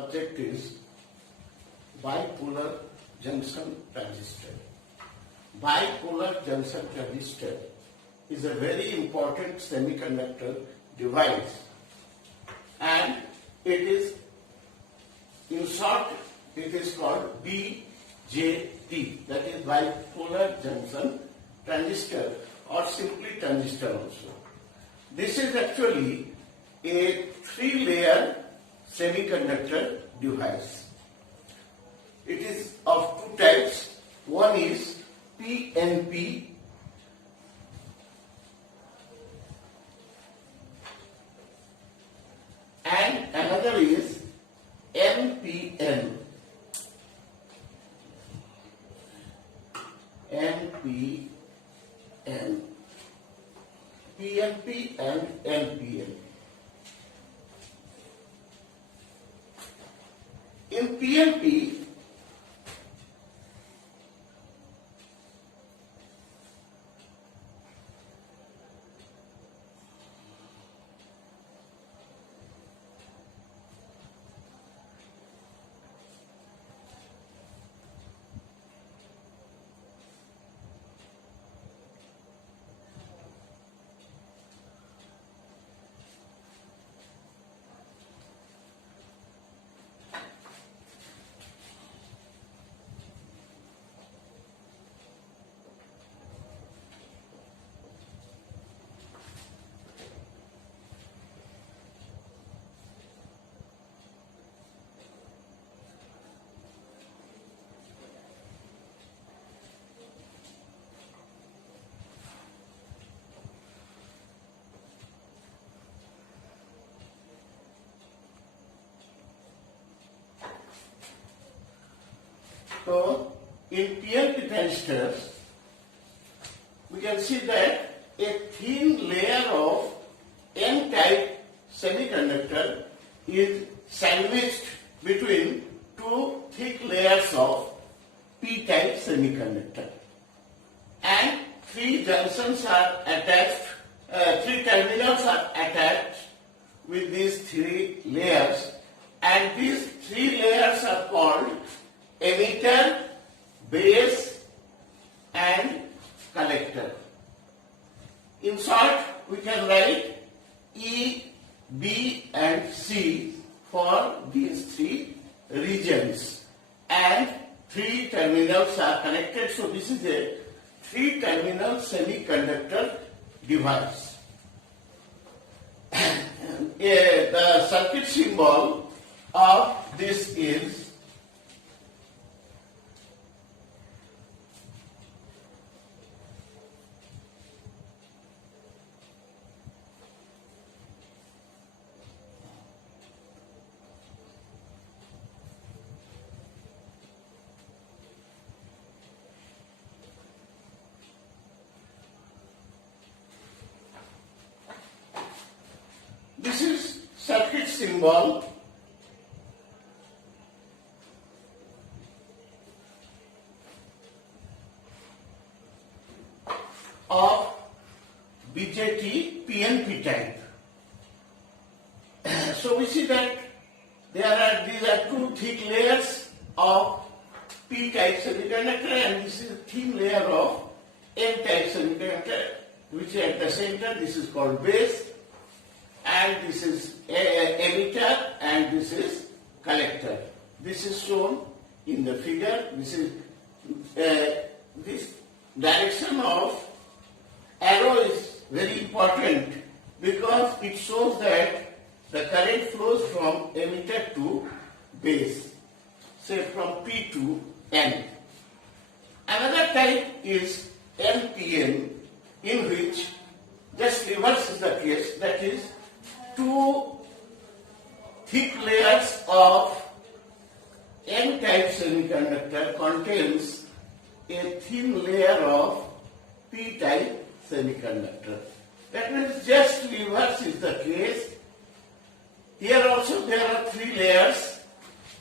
subject is bipolar junction transistor. Bipolar junction transistor is a very important semiconductor device, and it is, in short, it is called BJT, that is bipolar junction transistor, or simply transistor also. This is actually a 3-layer semiconductor device. It is of two types. One is PNP and another is NPN. NPN. PNP and NPN. In PNP, so in PNP transistors, we can see that a thin layer of N-type semiconductor is sandwiched between two thick layers of P-type semiconductor, and three junctions are attached, three terminals are attached with these three layers, and these three layers are called emitter, base and collector. In short, we can write E, B and C for these three regions, and three terminals are connected. So this is a 3-terminal semiconductor device. The circuit symbol of this is circuit symbol of BJT PNP type. So we see that these are two thick layers of P-type semiconductor, and this is a thin layer of N-type semiconductor, which is at the center. This is called base, and this is emitter, and this is collector. This is shown in the figure. This is this direction of arrow is very important because it shows that the current flows from emitter to base, say from P to N. Another type is NPN, in which just reverse is the case, that is, two thick layers of N-type semiconductor contains a thin layer of P-type semiconductor. That means just reverse is the case. Here also there are 3 layers,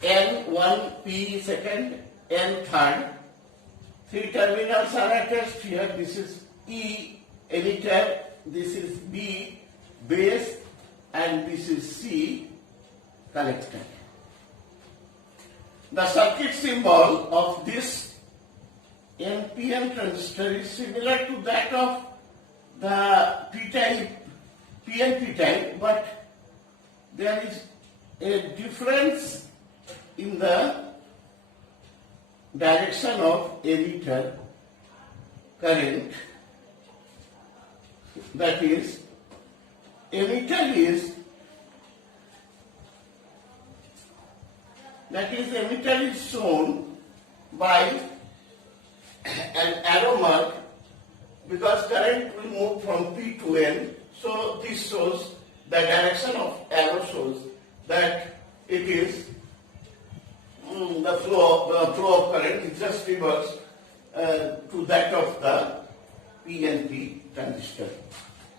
N1, P second, N third. 3 terminals are attached here. This is E, emitter, this is B, base, and this is C, collector. the circuit symbol of this NPN transistor is similar to that of the P-type, PNP type, but there is a difference in the direction of emitter current. That is, emitter is shown by an arrow mark because current will move from P to N. So this shows, the direction of arrow shows that it is the flow of current is just reverse to that of the PNP transistor.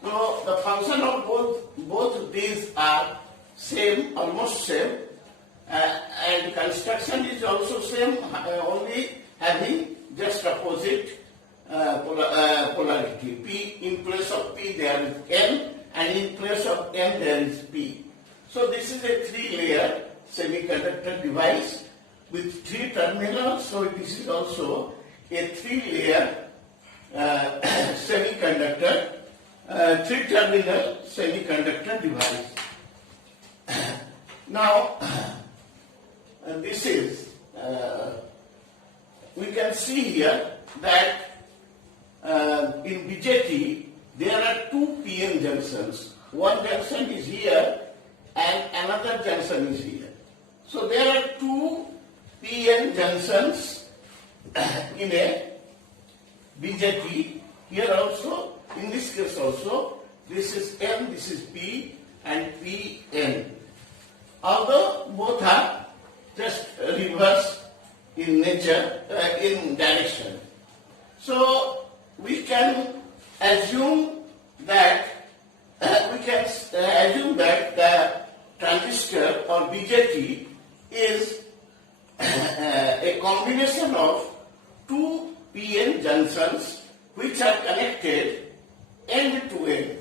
So the function of both these are same, almost same, and construction is also same, only having just opposite polarity. P, in place of P there is N, and in place of N there is P. So this is a 3-layer semiconductor device with 3 terminals. So this is also a 3-layer semiconductor, 3-terminal semiconductor device. Now, this is, we can see here that in BJT there are 2 PN junctions. One junction is here and another junction is here. So there are 2 PN junctions in a BJT. Here also, in this case also, this is N, this is P and PN. Although both are just reverse in nature, in direction. So we can assume that the transistor or BJT is a combination of 2 PN junctions which are connected end to end,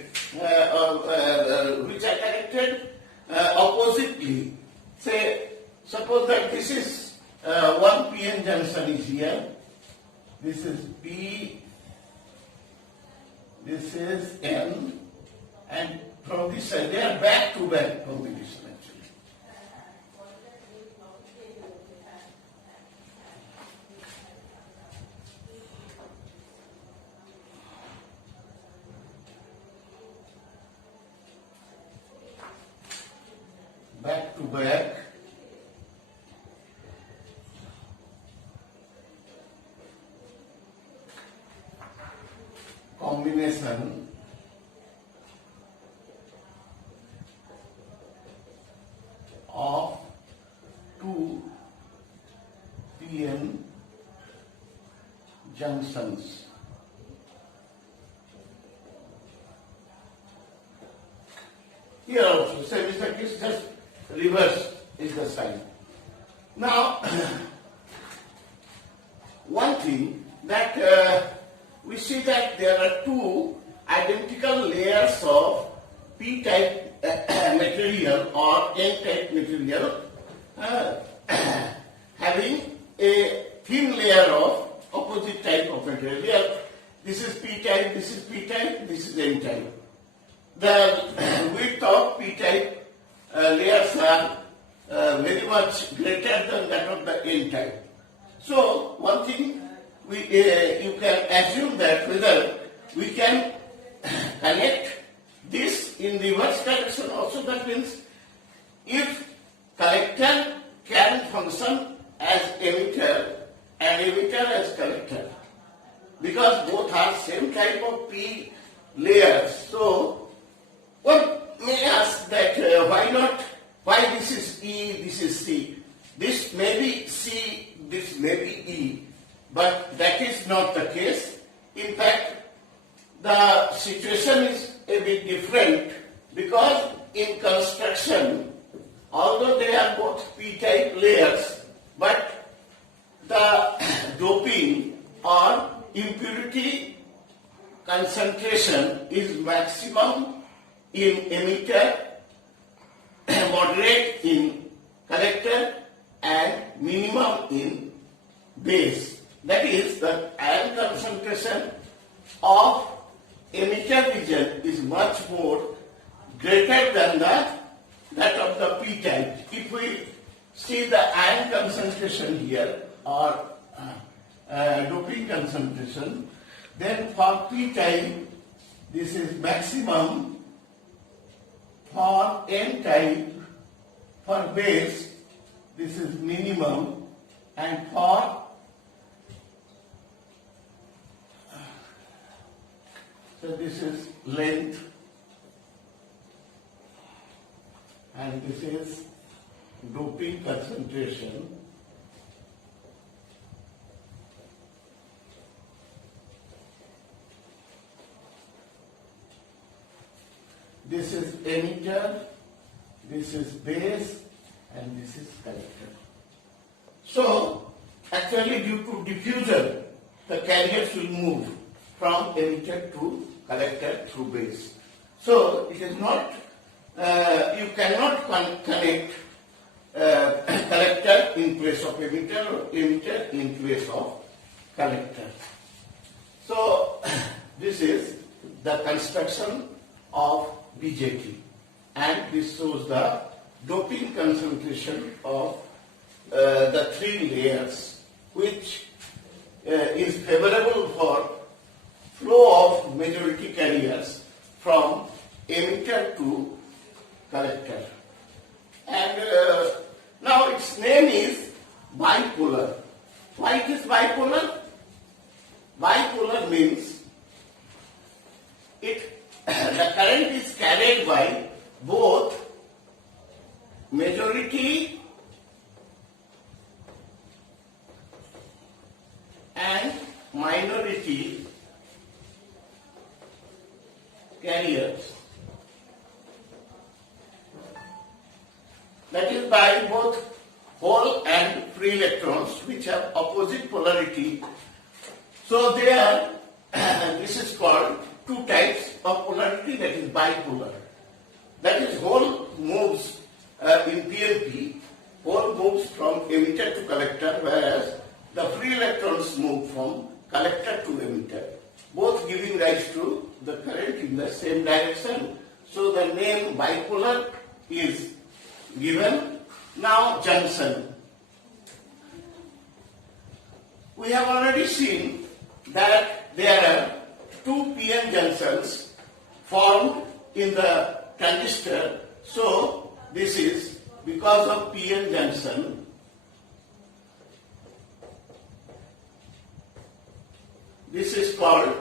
which are connected oppositely. Say, suppose that this is one PN junction is here, this is P, this is N, and from this side they are back-to-back combination actually. Back-to-back. Combination of 2 PN junctions. Here also, same is the case, just reverse is the sign. Now, one thing that we see that there are 2 identical layers of P-type material or N-type material having a thin layer of opposite type of material. Here, this is P-type, this is P-type, this is N-type. The width of P-type layers are very much greater than that of the N-type. So, one thing you can assume that whether we can connect this in reverse direction also. That means if collector can function as emitter and emitter as collector, because both are same type of P layers. So one may ask that why this is E, this is C. This may be C, this may be E. But that is not the case. In fact, the situation is a bit different because in construction, although they are both P-type layers, but the doping or impurity concentration is maximum in emitter, moderate in collector, and minimum in base. That is, the ion concentration of emitter region is much more greater than that of the p-type. If we see the ion concentration here or doping concentration, then for p-type this is maximum, for n-type for base this is minimum, and for so this is length and this is doping concentration. This is emitter, this is base, and this is collector. So, actually due to diffusion, the carriers will move from emitter to collector through base. So, it is not, you cannot connect collector in place of emitter or emitter in place of collector. So, this is the construction of BJT, and this shows the doping concentration of the three layers, which is favorable for flow of majority carriers from emitter to collector. And now its name is bipolar. Why it is bipolar? Bipolar means the current is carried by both majority and minority carriers. That is by both hole and free electrons which have opposite polarity. So they are, this is called two types of polarity, that is bipolar. That is, hole moves in PLP, hole moves from emitter to collector, whereas the free electrons move from collector to emitter, both giving rise to the current in the same direction. So the name bipolar is given. Now junction. We have already seen that there are two PN junctions formed in the transistor. So this is because of PN junction. This is called,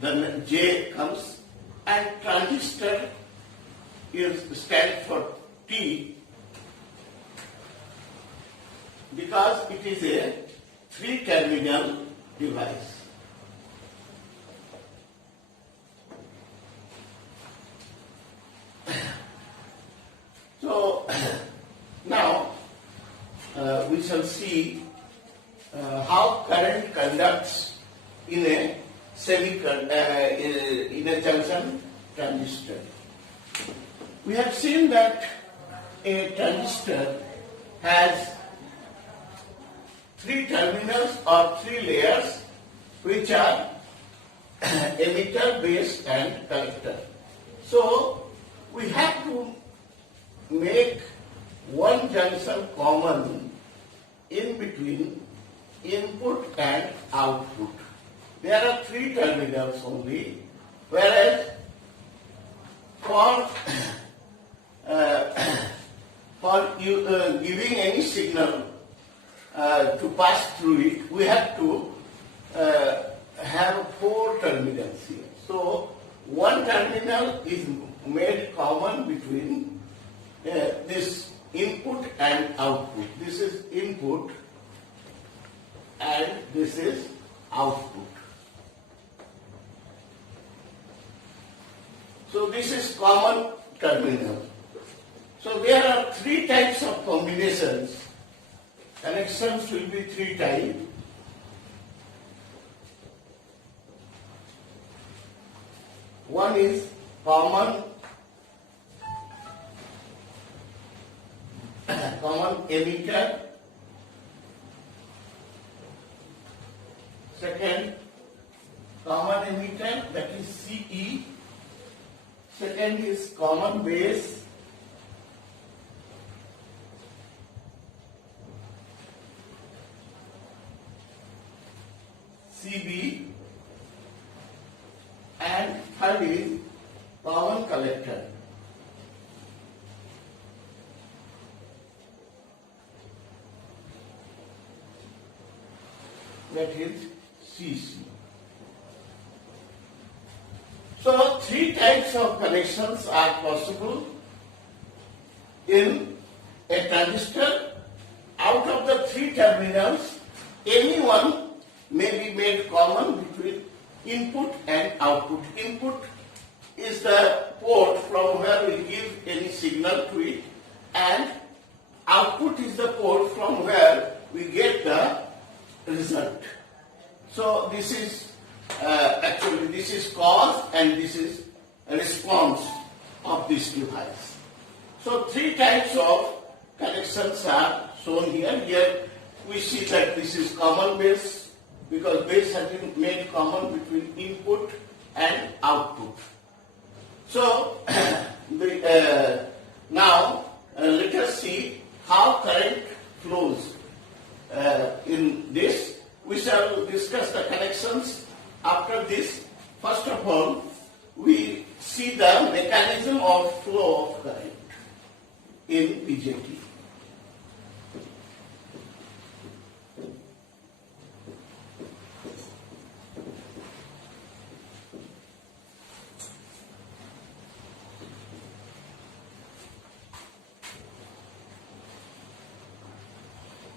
the J comes, and transistor stands for T because it is a three-terminal device. So now we shall see how current conducts in a in a junction transistor. We have seen that a transistor has three terminals or three layers, which are emitter, base, and collector. So we have to make one junction common in between input and output. There are three terminals only, whereas for giving any signal to pass through it, we have to have four terminals here. So one terminal is made common between this input and output. This is input and this is output. So this is common terminal. So there are three types of combinations. Connections will be three types. One is common emitter second common emitter, that is CE. Second is common base, CB, and third is common collector, that is CC. So three types of connections are possible in a transistor. Out of the three terminals, any one may be made common between input and output. Input is the port from where we give any signal to it, and output is the port from where we get the result. So this is actually this is cause and this is a response of this device. So three types of connections are shown here. Here we see that this is common base, because base has been made common between input and output. So now let us see how current flows in this. We shall discuss the connections after this. First of all, we see the mechanism of flow of current in BJT.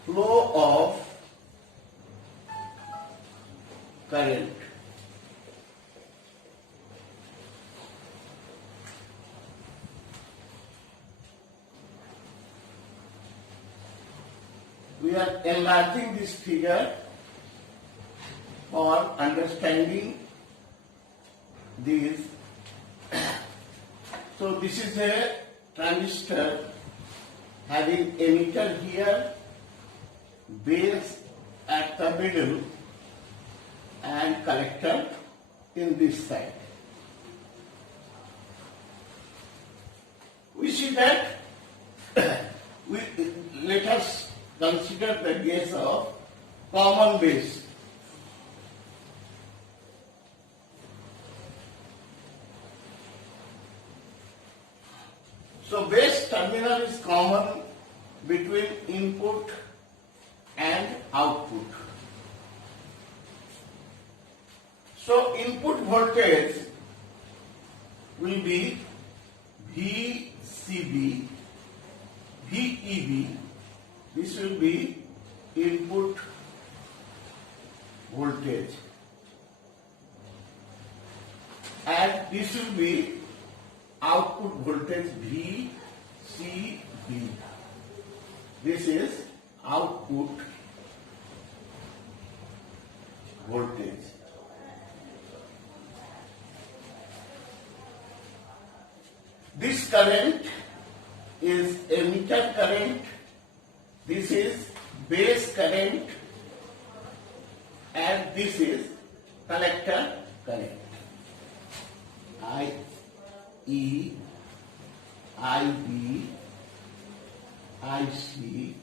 Flow of current. We are enlarging this figure for understanding these. So this is a transistor having emitter here, base at the middle, and collector in this side. We see that let us consider the case of common base. So base terminal is common between input and output. So input voltage will be VCB, VEB. This will be input voltage, and this will be output voltage VCB. This is output voltage. This current is emitter current, this is base current, and this is collector current. I, E, IB, IC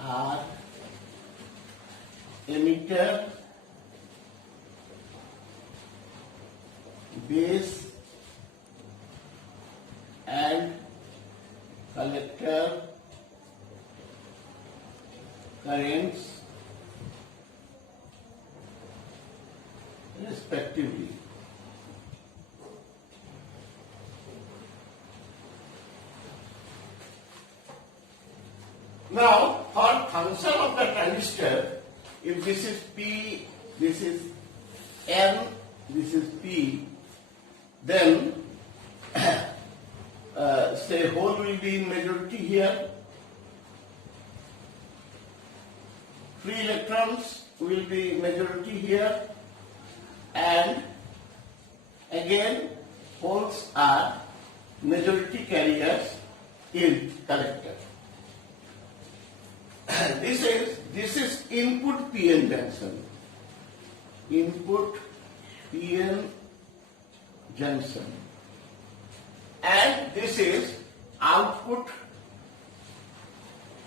are emitter, base, and collector currents respectively. Now, for function of the transistor, if this is P, this is N, this is P, then say hole will be in majority here, free electrons will be majority here, and again holes are majority carriers in collector. This is input PN junction. input PN junction, and this is output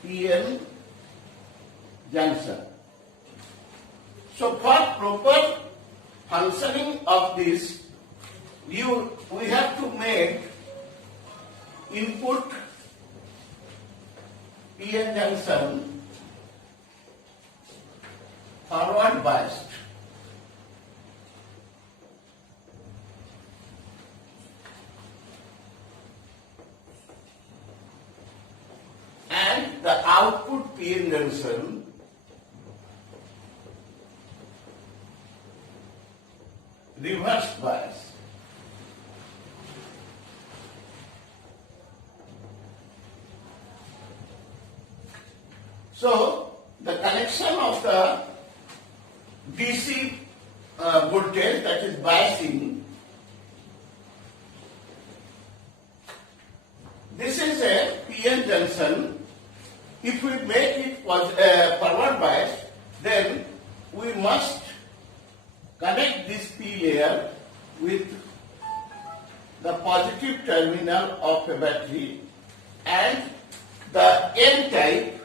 PN junction. So for proper functioning of this, we have to make input PN junction forward biased. And the output PN junction reverse bias. So the connection of the DC voltage, that is biasing, this is a PN junction. If we make it forward bias, then we must connect this P layer with the positive terminal of a battery and the N type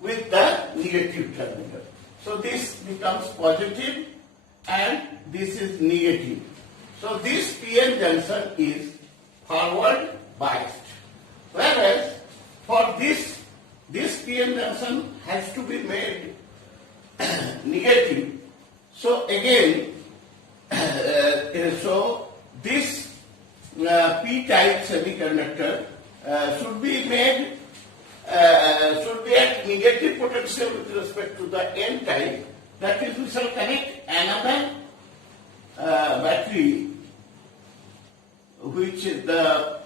with the negative terminal. So this becomes positive and this is negative. So this PN junction is forward biased. Whereas for this PN junction has to be made negative. So again, so this P-type semiconductor should be made should be at negative potential with respect to the N-type. That is, we shall connect another battery, which the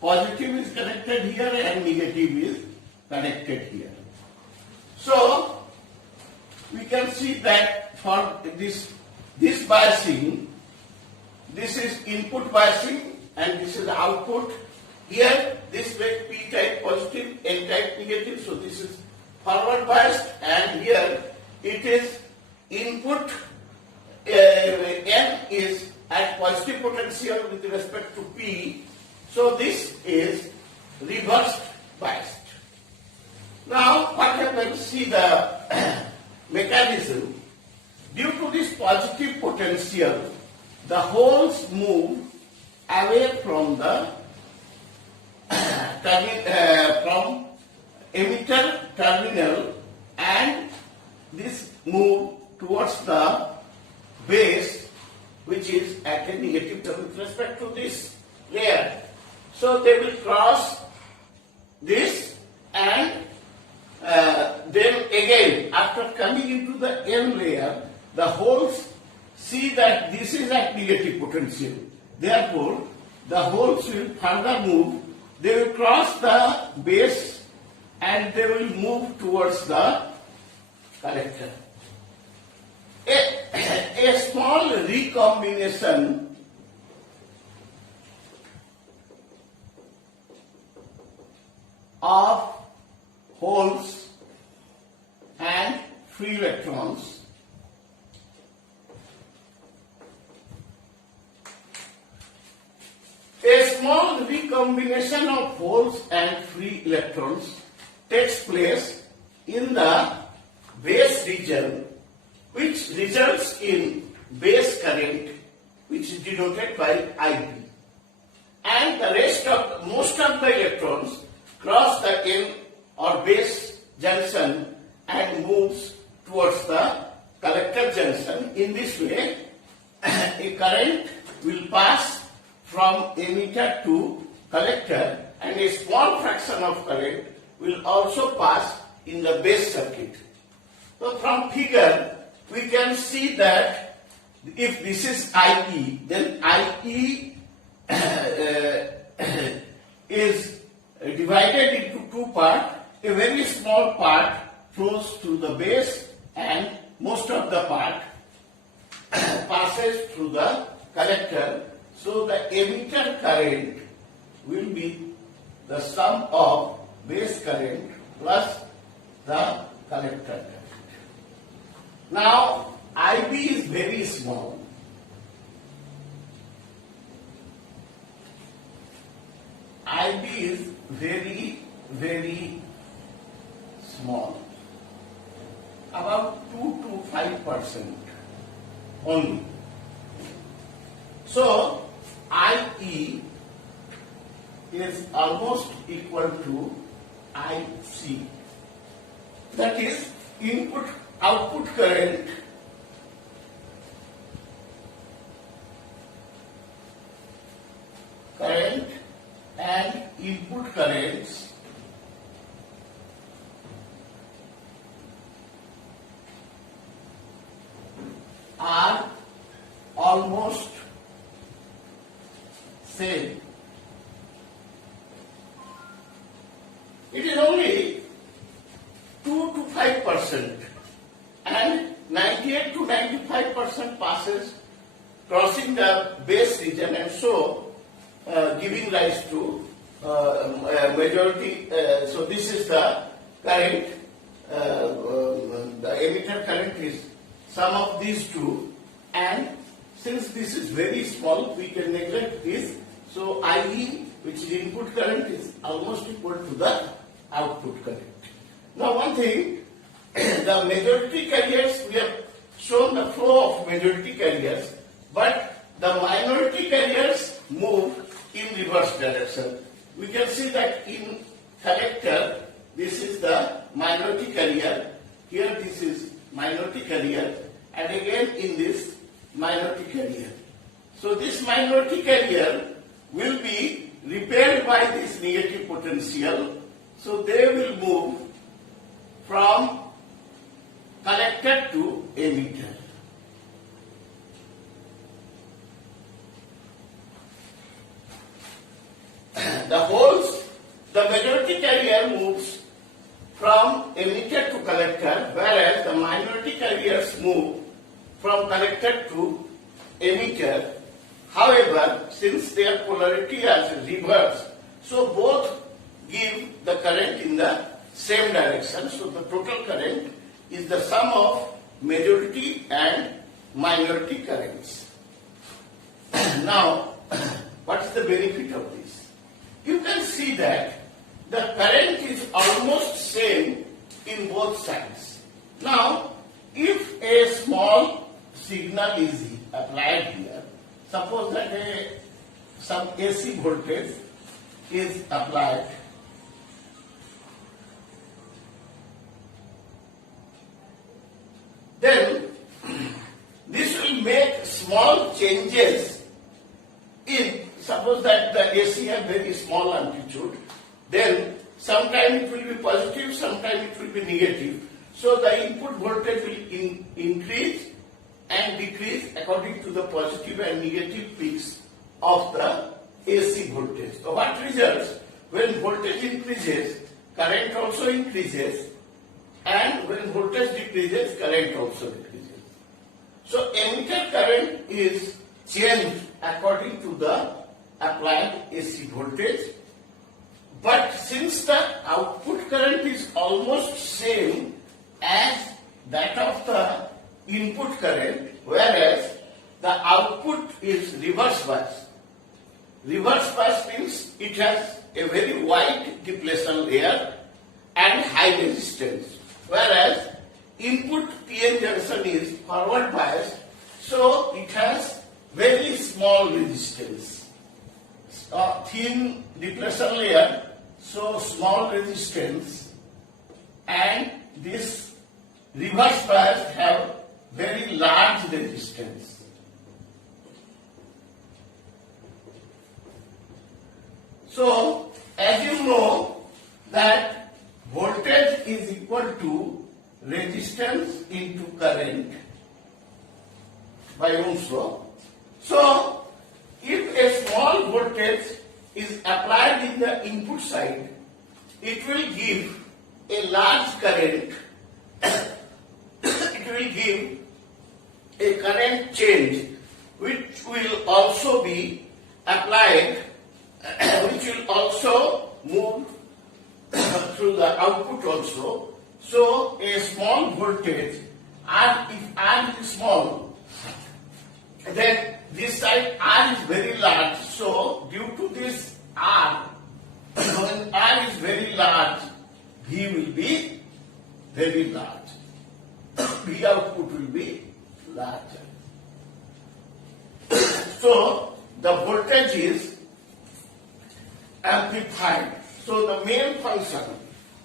positive is connected here and negative is connected here. So we can see that for this biasing, this is input biasing and this is output. Here this makes P-type positive, N-type negative, so this is forward biased, and here it is input N is at positive potential with respect to P, so this is reversed biased. Now what happens? See the mechanism. Due to this positive potential, the holes move away from the from emitter terminal, and this move towards the base, which is at a negative term with respect to this layer. So they will cross this, and then again after coming into the N layer, the holes see that this is at negative potential. Therefore, the holes will further move. They will cross the base and they will move towards the collector. A small recombination of holes and free electrons recombination of holes and free electrons takes place in the base region, which results in base current, which is denoted by IB. And the most of the electrons cross the N or base junction and moves towards the collector junction. In this way, a current will pass from emitter to collector, and a small fraction of current will also pass in the base circuit. So from figure, we can see that if this is IE, then IE is divided into two parts. A very small part flows through the base, and most of the part passes through the collector. So the emitter current will be the sum of base current plus the collector current. Now IB is very small. IB is very, very small, about 2 to 5% only. So, IE is almost equal to IC. That is input output current and input currents are almost same. It is only 2 to 5% and 98 to 95% passes crossing the base region and so giving rise to majority. So this is the current. The emitter current is sum of these two, and since this is very small, we can neglect this. So IE, which is input current, is almost equal to the output current. Now one thing, the majority carriers, we have shown the flow of majority carriers, but the minority carriers move in reverse direction. We can see that in collector, this is the minority carrier, here this is minority carrier, and again in this minority carrier. So this minority carrier will be repelled by this negative potential, so they will move from collector to emitter. The majority carrier moves from emitter to collector, whereas the minority carriers move from collector to emitter. However, since their polarity is reversed, so both give the current in the same direction. So the total current is the sum of majority and minority currents. Now, what is the benefit of this? You can see that the current is almost same in both sides. Now, if a small signal is applied here, suppose that some AC voltage is applied, then this will make small changes in, suppose that the AC has very small amplitude, then sometime it will be positive, sometime it will be negative. So the input voltage will increase and decrease according to the positive and negative peaks of the AC voltage. So what results? When voltage increases, current also increases, and when voltage decreases, current also decreases. So emitter current is changed according to the applied AC voltage. But since the output current is almost same as that of the input current, whereas the output is reverse bias. Reverse bias means it has a very wide depletion layer and high resistance, whereas input PN junction is forward bias, so it has very small resistance. Thin depletion layer, so small resistance, and this reverse bias have very large resistance. So, as you know that voltage is equal to resistance into current by Ohm's law. So, if a small voltage is applied in the input side, it will give a large current. It will give a current change which will also be applied, which will also move through the output also. So a small voltage R, if R is small, then this side R is very large. So due to this R, when R is very large, V will be very large. V output will be larger. So the voltage is amplified. So the main function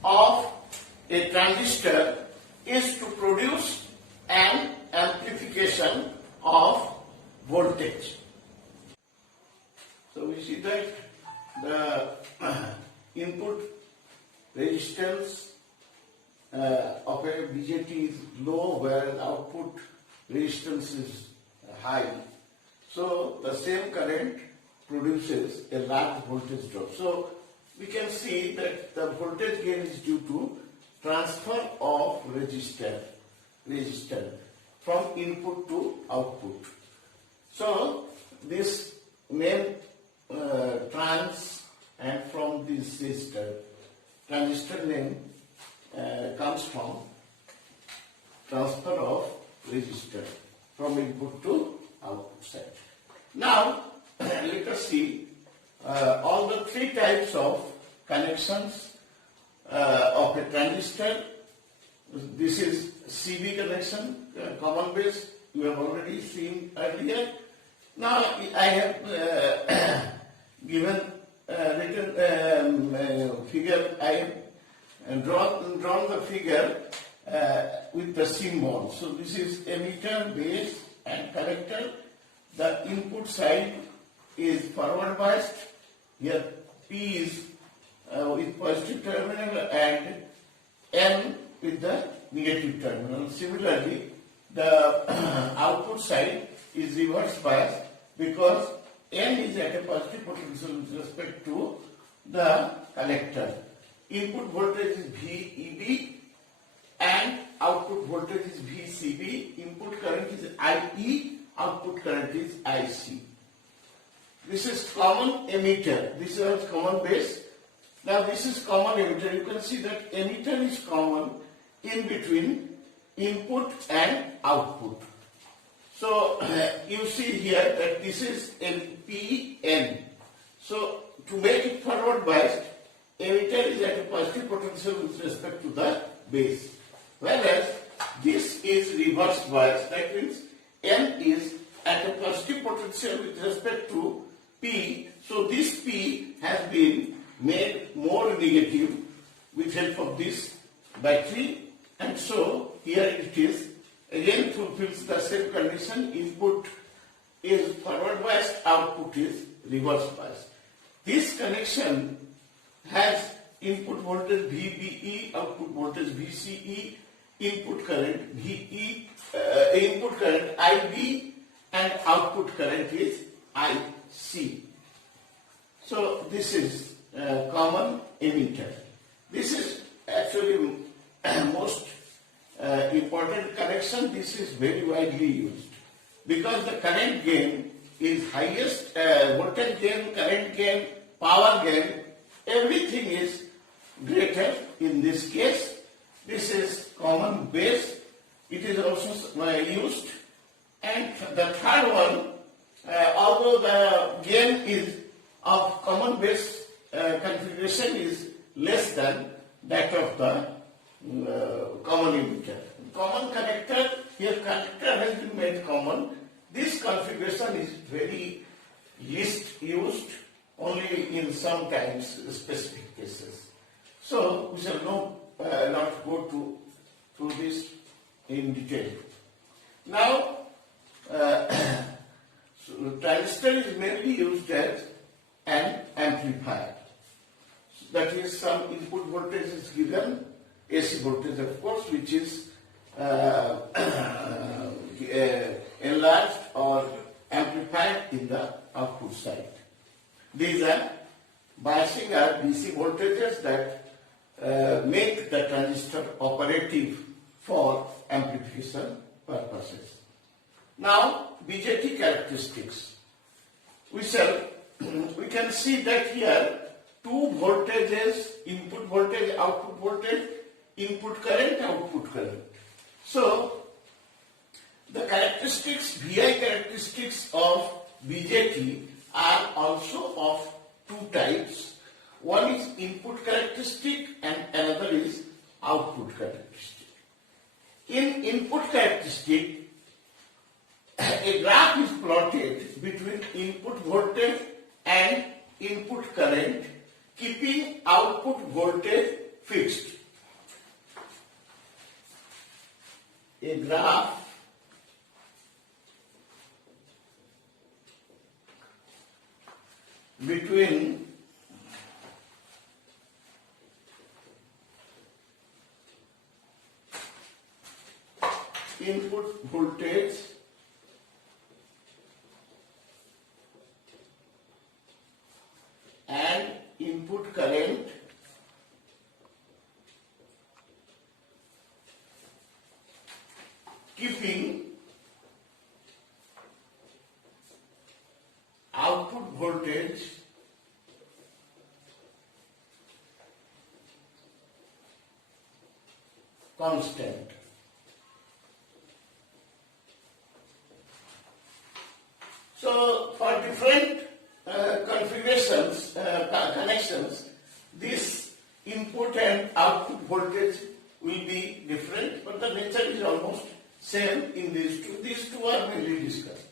of a transistor is to produce an amplification of voltage. So we see that the input resistance of a BJT is low, whereas output resistance is high. So the same current produces a large voltage drop. So we can see that the voltage gain is due to transfer of resistor from input to output. So this main trans and from this transistor name comes from transfer of resistor from input to output side. Now let us see all the three types of connections of a transistor. This is CB connection, common base, you have already seen earlier. Now I have given written figure. I have drawn the figure with the symbol. So this is emitter, base and collector. The input side is forward biased. Here P is with positive terminal and N with the negative terminal. Similarly, the output side is reverse biased because N is at a positive potential with respect to the collector. Input voltage is VEB and output voltage is VCB. Input current is IE, output current is IC. This is common emitter. This is common base. Now this is common emitter. You can see that emitter is common in between input and output. So you see here that this is NPN. So to make it forward biased, emitter is at a positive potential with respect to the base. Whereas this is reverse bias. That means N is at a positive potential with respect to P. So this P has been made more negative with help of this battery, and so here it is again fulfills the same condition. Input is forward biased, output is reverse biased. This connection has input voltage VBE, output voltage VCE, input current input current IB and output current is IC. So this is common emitter. This is actually most important connection. This is very widely used because the current gain is highest, voltage gain, current gain, power gain, everything is greater in this case. This is common base. It is also used. And the third one, although the gain is of common base configuration is less than that of the common emitter. Common connector, here connector has been made common. This configuration is very least used only in sometimes specific cases. So we shall not go through this in detail. Now, so transistor is mainly used as an amplifier. So that is, some input voltage is given, AC voltage of course, which is enlarged or amplified in the output side. These are biasing are DC voltages that make the transistor operative for amplification purposes. Now, BJT characteristics. We can see that here two voltages, input voltage, output voltage, input current, output current. So characteristics, VI characteristics of BJT are also of two types. One is input characteristic and another is output characteristic. In input characteristic, a graph is plotted between input voltage and input current, keeping output voltage fixed. A graph between input voltage and input current keeping output voltage constant. So for different configurations, connections, this input and output voltage will be different, but the nature is almost same in these two. These two are mainly discussed.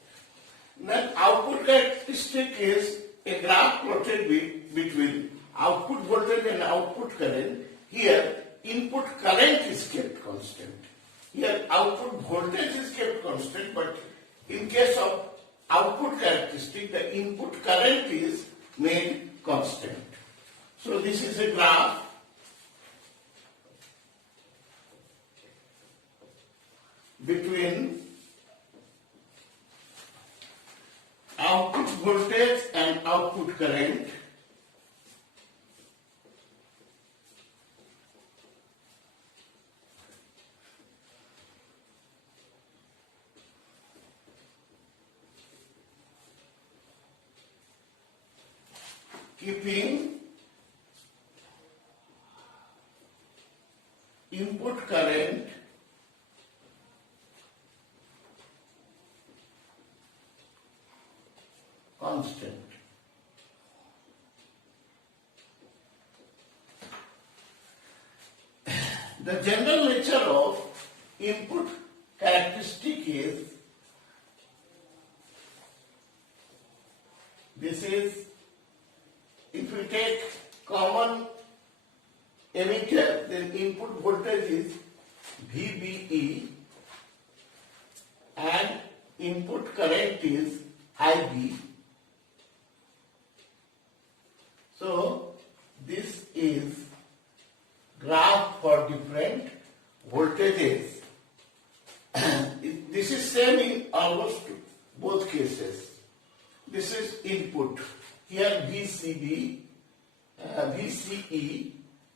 Then output characteristic is a graph plotted between output voltage and output current. Here input current is kept constant. Here output voltage is kept constant, but in case of output characteristic, the input current is made constant. So this is a graph between output voltage and output current. Keeping input current constant. The general nature of input characteristic is this is, if we take common emitter, then input voltage is VBE and input current is IB. So this is graph for different voltages. This is same in almost both cases. This is input. Here VCE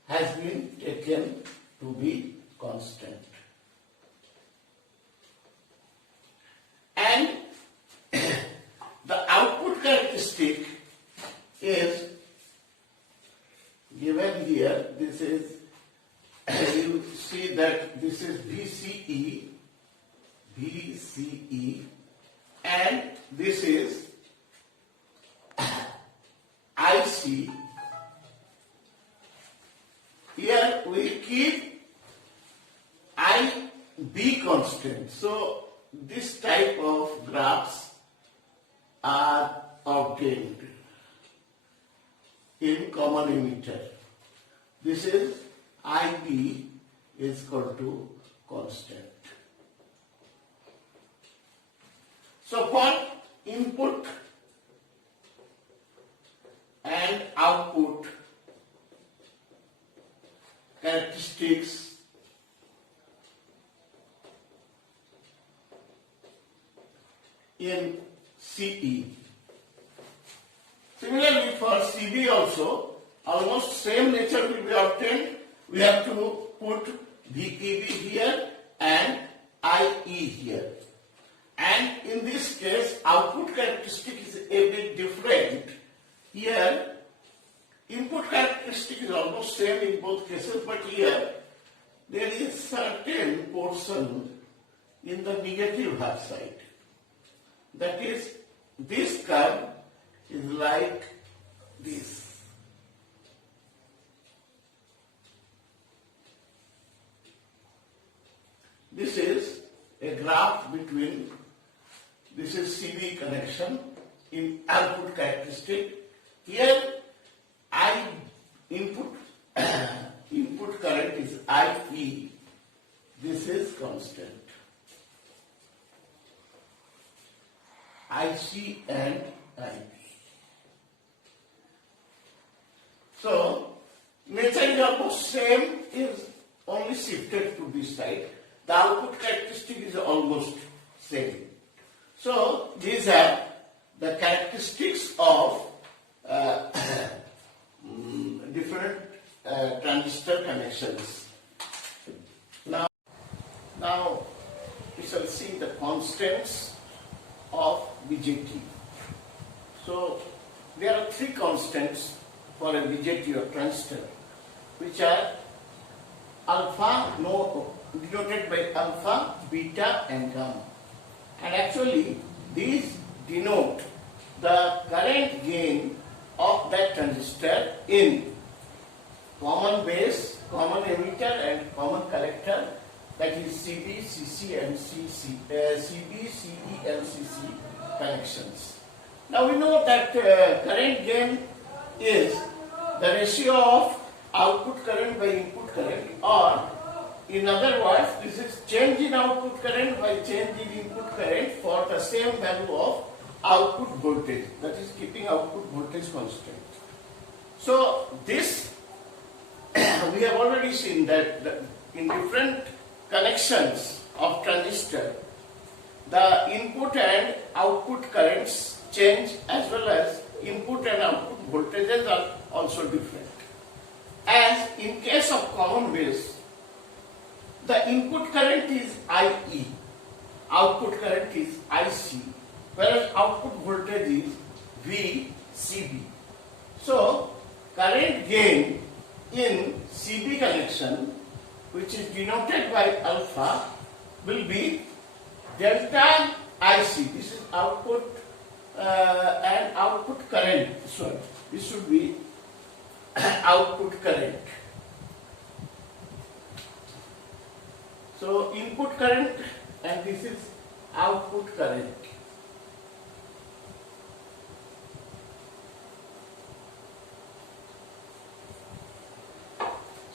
has been taken to be constant. And the output characteristic is given here. This is, you see that this is VCE, and this is IC. Here we keep IB constant. So this type of graphs are obtained in common emitter. This is IB is equal to constant. So for input and output characteristics, in CE. Similarly for CB also, almost same nature will be obtained. We have to put VEB here and IE here. And in this case, output characteristic is a bit different. Here, input characteristic is almost same in both cases, but here there is certain portion in the negative half side. That is, this curve is like this. This is a graph between, this is CV connection in output characteristic. Here I input input current is IE. This is constant. IC and IB. So nature is almost same, is only shifted to this side. The output characteristic is almost same. So these are the characteristics of different transistor connections. Now we shall see the constants of BJT. So there are three constants for a BJT or transistor, which are alpha, denoted by alpha, beta and gamma. And actually these denote the current gain of that transistor in common base, common emitter and common collector, that is CB, CC and CC, CB, CE and CC connections. Now we know that current gain is the ratio of output current by input current, or in other words, this is change in output current by change in input current for the same value of output voltage, that is keeping output voltage constant. So this we have already seen that in different connections of transistor, the input and output currents change, as well as input and output voltages are also different. As in case of common base, the input current is IE, output current is IC, whereas output voltage is VCB. So current gain in CB connection, which is denoted by alpha, will be delta IC. This is output and output current. So this should be output current. So input current and this is output current.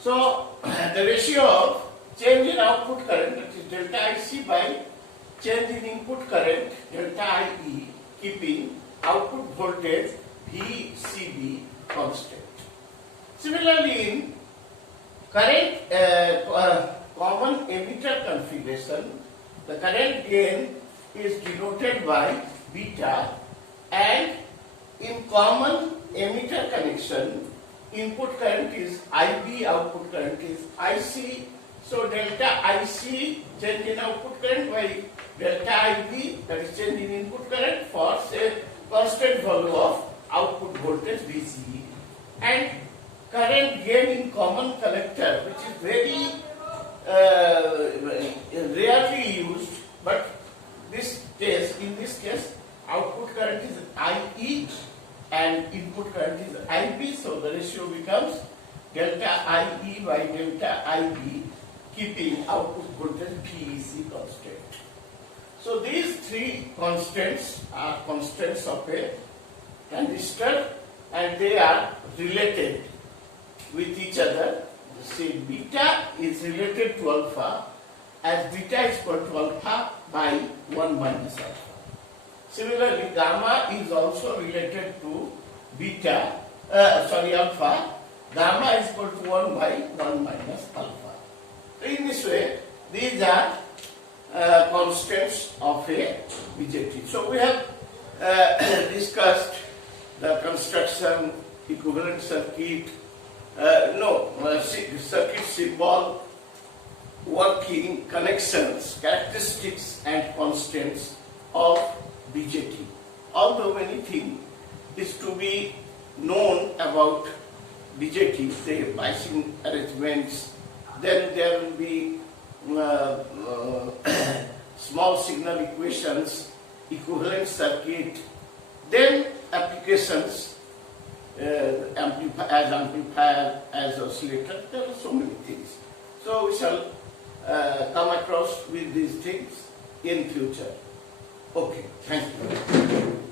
So the ratio of change in output current, that is delta IC, by change in input current, delta IE, keeping output voltage VCB constant. Similarly, in current common emitter configuration, the current gain is denoted by beta, and in common emitter connection, input current is IB, output current is IC. So delta IC, change in output current, by delta IB, that is change in input current, for say constant value of output voltage VCE. And current gain in common collector, which is very rarely used, but in this case, output current is IE and input current is IB, so the ratio becomes delta IE by delta IB, keeping output voltage VEC constant. So these three constants are constants of a transistor, and they are related with each other. See, beta is related to alpha, as beta is equal to alpha by 1 minus alpha. Similarly, gamma is also related to alpha. Gamma is equal to 1 by 1 minus alpha. So in this way, these are constants of a BJT. So we have discussed the construction, equivalent circuit, circuit symbol, working, connections, characteristics and constants of BJT. Although many things is to be known about BJT, say biasing arrangements, then there will be small signal equations, equivalent circuit, then applications as amplifier, as oscillator. There are so many things. So we shall come across with these things in future. Okay, thank you.